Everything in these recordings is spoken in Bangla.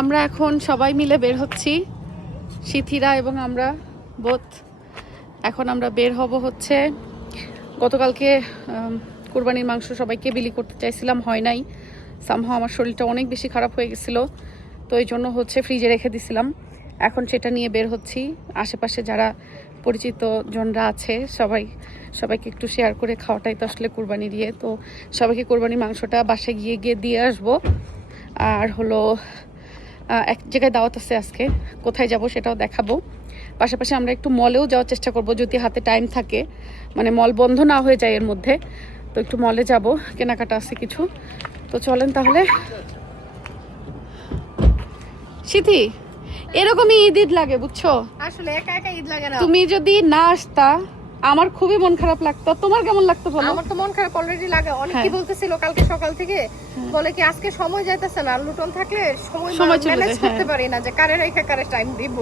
আমরা এখন সবাই মিলে বের হচ্ছি, সিথিরা এবং আমরা বোথ। এখন আমরা বের হব হচ্ছে, গতকালকে কুরবানির মাংস সবাইকে বিলি করতে চাইছিলাম, হয় নাই। সামহাও আমার শরীরটা অনেক বেশি খারাপ হয়ে গেছিলো, তো এই জন্য হচ্ছে ফ্রিজে রেখে দিছিলাম। এখন সেটা নিয়ে বের হচ্ছি। আশেপাশে যারা পরিচিত জনরা আছে সবাইকে একটু শেয়ার করে খাওয়াটাই তো আসলে কুরবানি দিয়ে, তো সবাইকে কুরবানি মাংসটা বাসায় গিয়ে দিয়ে আসবো। আর হলো এক জায়গায় দাওয়াত আছে আজকে, কোথায় যাব সেটাও দেখাবো। পাশাপাশি আমরা একটু মলেও যাওয়ার চেষ্টা করব যদি হাতে টাইম থাকে, মানে মল বন্ধ না হয়ে যায় এর মধ্যে, তো একটু মলে যাব, কেনাকাটা আছে কিছু। তো চলেন তাহলে। সিথি, এরকমই ঈদ লাগে বুঝছো, আসলে একা একা ঈদ লাগে না। তুমি যদি না আসতা আমার খুবই মন খারাপ লাগতো। তোমার কেমন লাগতো বলো? আমার তো মন খারাপ অলরেডি লাগে। অনেকেই বলতেছিল কালকে সকাল থেকে, বলে কি আজকে সময় যাইতেছে না, লুটন থাকলে সময় ম্যানেজ করতে পারি না যে কারে রেখে কারে টাইম দিব।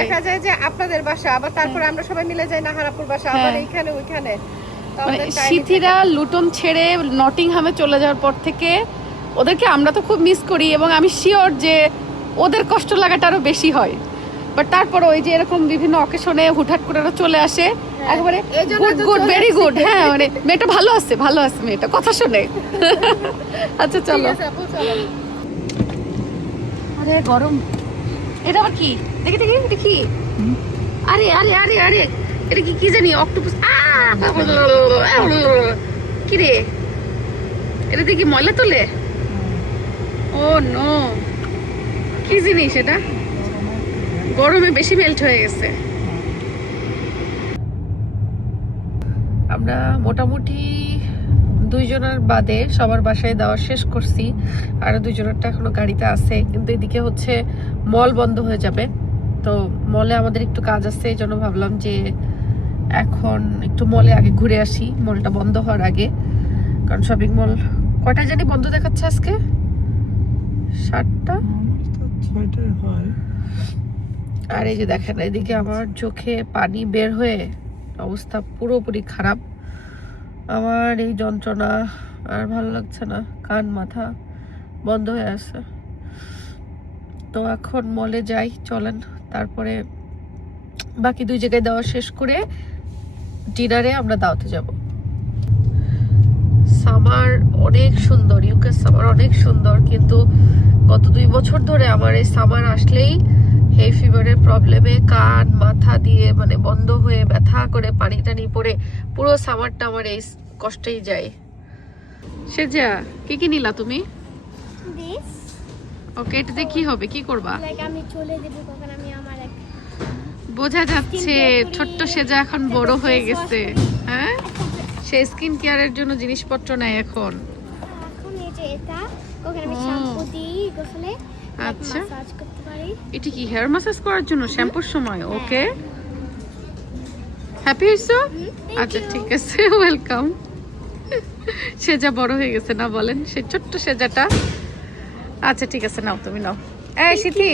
দেখা যায় যে আপনাদের বাসা, আবার তারপরে আমরা সবাই মিলে যাই নাহারাপুর বাসা, আবার এইখানে ওইখানে। সিথিরা লুটন ছেড়ে নটিংহামে চলে যাওয়ার পর থেকে ওদেরকে আমরা তো খুব মিস করি, এবং আমি শিওর যে ওদের কষ্ট লাগাটা আরো বেশি হয়। বাট তারপর ওই যে এরকম বিভিন্ন অকেশনে হুটহাট করে চলে আসে, একেবারে গুড ভেরি গুড। হ্যাঁ, মানে মেয়েটা ভালো আছে মেয়েটা, কথা শোনে। আচ্ছা চলো। আরে গরম, এটা আবার কি? দেখি এটা কি? আরে আরে আরে আরে এটা কি জানি? অক্টোপাস। কি রে, এটা দেখি ময়লা তোলে। ও নো, কি জিনিস এটা? গরমে বেশি মেল্ট হয়ে গেছে। আমরা মোটামুটি দুইজনের বাদে সবার বাসায় দেওয়া শেষ করছি, আর দুইজনেরটা এখনো গাড়িতে আছে। কিন্তু এদিকে হচ্ছে মল বন্ধ হয়ে যাবে, তো মলে আমাদের একটু কাজ আছে, এই জন্য ভাবলাম যে এখন একটু মলে আগে ঘুরে আসি, মলটা বন্ধ হওয়ার আগে। কারণ শপিং মল কয়টা জানি বন্ধ দেখাচ্ছে আজকে, 7টা 6টায় হয়। আর এই যে দেখেন এদিকে আমার চোখে পানি বের হয়ে অবস্থা পুরোপুরি খারাপ। আমার এই যন্ত্রণা আর ভালো লাগছে না, কান মাথা বন্ধ হয়ে আছে। তো এখন মলে যাই, চলেন। তারপরে বাকি 2 জায়গায় দেওয়া শেষ করে ডিনারে আমরা দাওয়াতে যাব। সামার অনেক সুন্দর, ইউকে সামার অনেক সুন্দর, কিন্তু গত 2 বছর ধরে আমার এই সামার আসলেই হে ফিভারের প্রবলেমে কান মাথা দিয়ে মানে বন্ধ হয়ে ব্যথা করে পানি টানি পড়ে পুরো সামারটা আমার এই কষ্টেই যায়। সেজা, কি নিলা তুমি? ওকে, এটাতে কি হবে, কি করবা? আমি চলে দেব, তখন আমি আমার এক বোঝা যাচ্ছে ছোট্ট সেজা এখন বড় হয়ে গেছে। হ্যাঁ, সে স্কিন কেয়ারের জন্য জিনিসপত্র নেয় এখন। এই যে এটা, ওখানে আমি শ্যাম্পু দিই গোসলে, আচ্ছা মাসাজ করতে পারি। এটা কি হেয়ার ম্যাসাজ করার জন্য শ্যাম্পুর সময়? ওকে, হ্যাপি হইছো? আচ্ছা ঠিক আছে, ওয়েলকাম। সেজা বড় হয়ে গেছে না বলেন, সে ছোট্ট সেজাটা। আচ্ছা ঠিক আছে, নাও তুমি নাও। এই সিথি,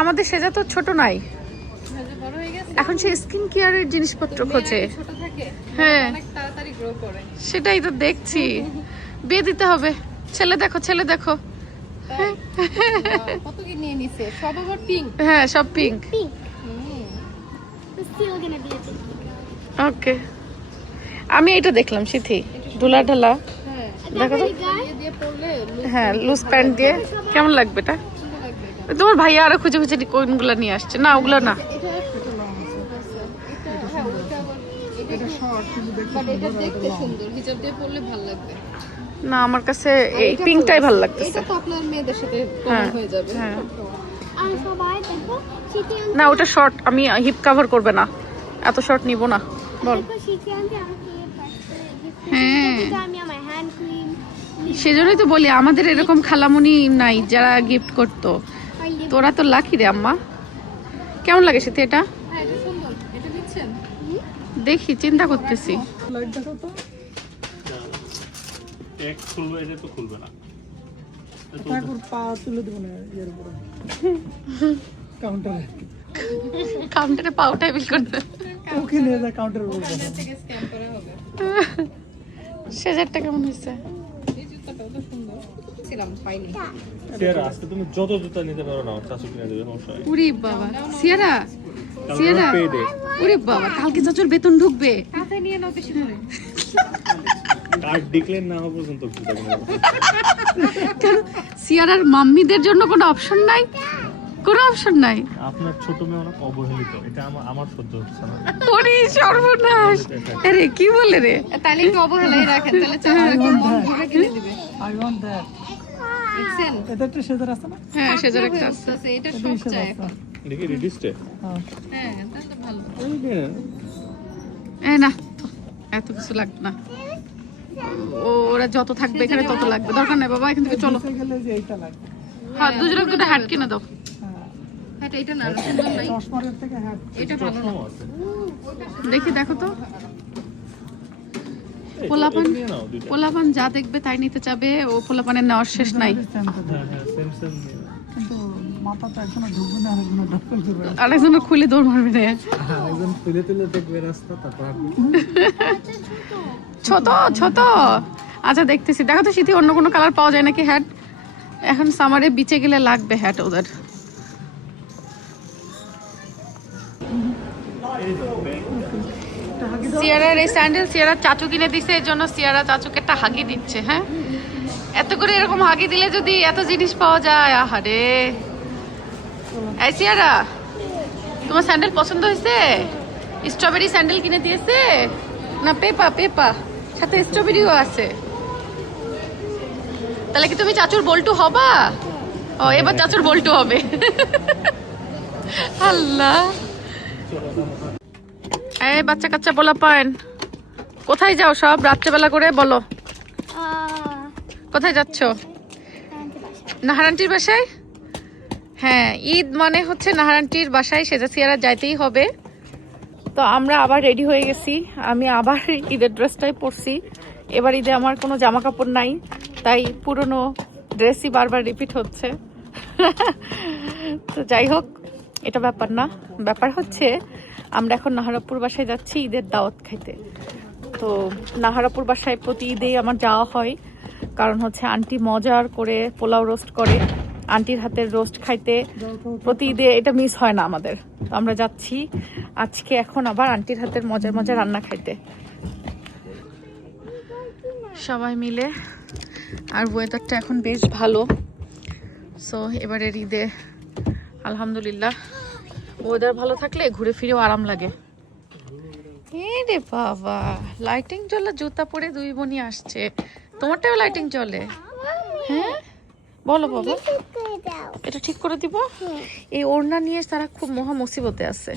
আমাদের সেজা তো ছোট নাই, এখন সে স্কিন কেয়ারের জিনিসপত্র খোঁজে। হ্যাঁ, সেটাই তো দেখছি, বিয়ে দিতে হবে। ছেলে দেখো কত কি নিয়ে নিছে, সব আবার পিঙ্ক। হ্যাঁ, সব পিঙ্ক। ওকে, আমি এটা দেখলাম সিথি, ঢোলা ঢালা। দেখো তো, হ্যাঁ লুজ প্যান্ট দিয়ে কেমন লাগবে এটা? তোমার ভাইয়া আরো খুঁজে কোনগুলা নিয়ে আসছে। না ওগুলো না, না আমার কাছে এই পিঙ্কটাই ভালো লাগতেছে। হ্যাঁ, না ওটা শর্ট, আমি হিপ কভার করবে না, এত শর্ট নিব না। বল। হ্যাঁ, সেজন্যই তো বলি আমাদের এরকম খালামুনি নাই যারা গিফট করতো। তোরা তো লাকি রে আম্মা। কেমন লাগে সেটা? এটা দেখি, চিন্তা করতেছি। কাউন্টারে পাও টেবিল করতে, সেজারটা কেমন হয়েছে? পাইনি। সিয়ারা আজকে তুমি যত জুতা নিতে পারো না চাচু কিনে দেবে সমস্যা নেই। উরি বাবা সিয়ারা সিয়ারা উরি বাবা কালকে চাচুর বেতন ঢুকবে হাতে নিয়ে নাও বেশি করে। কার্ড ডিক্লেয়ার না হওয়া পর্যন্ত জুতা কিনে দেবে। কেন সিয়ারার মাম্মিদের জন্য কোনো অপশন নাই, কোনো অপশন নাই? আপনার ছোট মেয়ে অনেক অবহেলিত, এটা আমার সহ্য হচ্ছে না। ওরে সর্বনাশ, আরে কি বলে রে? তাহলে একটু অবহেলাই রাখেন, তাহলে চাচুরা মন ভরে কিনে দিবে। I want that. দেখছেন? এটা একটু সেজার আছে না? হ্যাঁ সেজার একটা আছে। বুঝতেছে, এটা সব চায় এখন। দেখি রিডিস্টে হ্যাঁ। হ্যাঁ, তাহলে তো ভালো। না এত কিছু লাগবে না, ওরা যত থাকবে এখানে তত লাগবে, দরকার নেই বাবা, এখান থেকে চলো। নিচে গেলে যে এইটা লাগবে। হ্যাঁ দুজনে দুটো হ্যাট কিনে দাও। হ্যাঁ। হ্যাঁ, এটা না সুন্দর নাই। চশমারের থেকে হ্যাঁ। এটা ভালো না। দেখি দেখো তো, পোলাপান যা দেখবে তাই নিতে চাবে, ও পোলাপানের নেওয়ার শেষ নাই। কিন্তু মাথা তো এখনো ঢুকবে না, আরেকজন ডক্টর করবে। আরেকজনের খুলে দৌড় মারবে রে। আরেকজন তুলে তুলে দেখবে রাস্তা, তারপর ছোট ছোট আচ্ছা দেখতেছি, দেখো তো শীতে অন্য কোনো কালার পাওয়া যায় নাকি হ্যাট? এখন সামারে বিচে গেলে লাগবে হ্যাট ওদের। সিয়ারার এই স্যান্ডেল সিয়ারা চাচু কিনে দিছে, এর জন্য সিয়ারা চাচুকে একটা হাগি দিচ্ছে। হ্যাঁ এত করে এরকম হাগি দিলে যদি এত জিনিস পাওয়া যায়, আহারে। এই সিয়ারা তোমার স্যান্ডেল পছন্দ হয়েছে? স্ট্রবেরি স্যান্ডেল কিনে দিয়েছে না? পেপা পেপা সাথে স্ট্রবেরিও আছে। তাহলে কি তুমি চাচুর বল্টু হবা? ও এবার চাচুর বল্টু হবে। আল্লাহ, এই বাচ্চা কাচ্চা বলা পান, কোথায় যাও সব রাত্রেবেলা করে বলো? কোথায় যাচ্ছ? নাহারান্টির বাসায়। হ্যাঁ ঈদ মানে হচ্ছে নাহারান্টির বাসায়, সেটা সিয়ারা যাইতেই হবে। তো আমরা আবার রেডি হয়ে গেছি, আমি আবার ঈদের ড্রেসটাই পরছি। এবার ঈদে আমার কোনো জামা কাপড় নাই, তাই পুরনো ড্রেসই বারবার রিপিট হচ্ছে। তো যাই হোক, এটা ব্যাপার না, ব্যাপার হচ্ছে আমরা এখন নাহারাপুর বাসায় যাচ্ছি ঈদের দাওয়াত খাইতে। তো নাহারাপুর বাসায় প্রতি ঈদেই আমার যাওয়া হয়, কারণ হচ্ছে আন্টি মজার করে পোলাও রোস্ট করে, আন্টির হাতের রোস্ট খাইতে প্রতি ঈদে এটা মিস হয় না আমাদের। তো আমরা যাচ্ছি আজকে এখন আবার আন্টির হাতের মজার মজার রান্না খাইতে সবাই মিলে। আর ওয়েদারটা এখন বেশ ভালো, সো এবারের ঈদে আলহামদুলিল্লাহ ওয়েদার ভালো থাকলে ঘুরে ফিরেও আরাম লাগে। রে বাবা, লাইটিং জ্বলা জুতা পরে দুই বোনই আসছে। তোমারটাও লাইটিং জ্বলে? হ্যাঁ বলো বাবা, এটা ঠিক করে দিব। এই ওড়না নিয়ে তারা খুব মহা মুসিবতে আছে।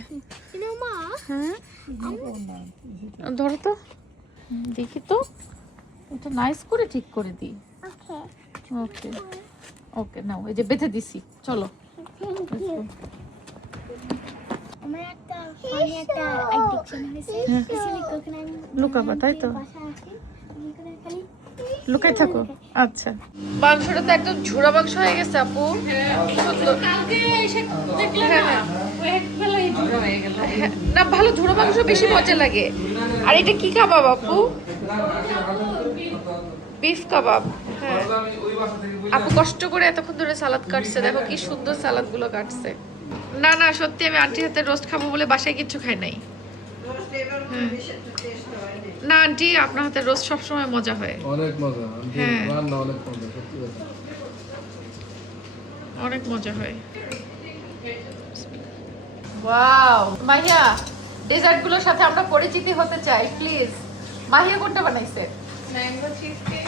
হ্যাঁ ধরো তো, দেখি তো, এটা নাইস করে ঠিক করে দিই। ওকে ওকে নাও, এই যে বেঁধে দিছি, চলো। লুকাবা তাই তো, লুকাই থাকো। আচ্ছা মাংসটা তো একদম ঝুড়া মাংস হয়ে গেছে আপু। না ভালো ঝুড়া মাংস বেশি মজা লাগে। আর এটা কি কাবাব আপু? বিফ কাবাব। হ্যাঁ আপু কষ্ট করে এতক্ষণ ধরে সালাদ কাটছে, দেখো কি সুন্দর সালাদ গুলো কাটছে। না না সত্যি আমি আন্টির হাতে রোস্ট খাবো বলে বাসায় কিচ্ছু খাই নাই। না আন্টি আপনার হাতে রোস্ট সবসময় মজা হয়, অনেক মজা। হ্যাঁ অনেক মজা হয়। ওয়াও মাহিয়া, ডেজার্ট গুলোর সাথে আমরা পরিচিতি হতে চাই প্লিজ। মাহিয়া কোনটা বানাইছে? Mango cheese cake,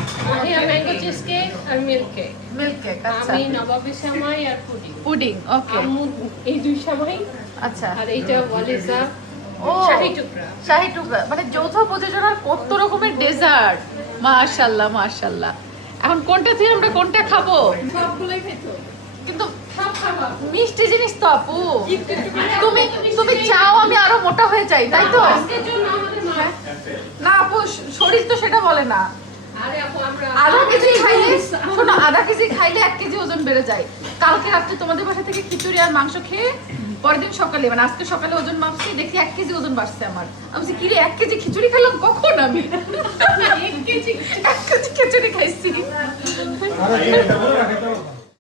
mango cheese cake আর মিল্ক কেক। মিল্ক কেক, আচ্ছা। আমি নবাবী সেমাই আর পুডিং। পুডিং, ওকে। আম্মু এই দুই সেমাই, আচ্ছা। আর এইটা ওয়ালিজা ও শাহী টুকরা। শাহী টুকরা, মানে যৌথ প্রযোজনার কত রকমের ডেজার্ট। মাশাআল্লাহ মাশাআল্লাহ। এখন কোনটা থেকে আমরা কোনটা খাবো? সবগুলোই খেতো, কিন্তু সব খাবা। মিষ্টি জিনিস তো আপু, তুমি তুমি চাও আমি আরো মোটা হয়ে যাই তাই তো? আজকের জন্য আমাদের মা না আপু শরীর তো সেটা বলে না। আরে আপু আমরা আধা কেজি খাইলে, শোনো, আধা কেজি খাইলে 1 কেজি ওজন বেড়ে যায়। কালকে রাত্রে তোমাদের বাসা থেকে খিচুড়ি আর মাংস খেয়ে পরের দিন সকালে, মানে আজকে সকালে ওজন মাপছি, দেখি 1 কেজি ওজন বাড়ছে আমার। আমি বলছি, কি রে 1 কেজি খিচুড়ি খেলাম কখন? আমি 1 কেজি খিচুড়ি খাইছি।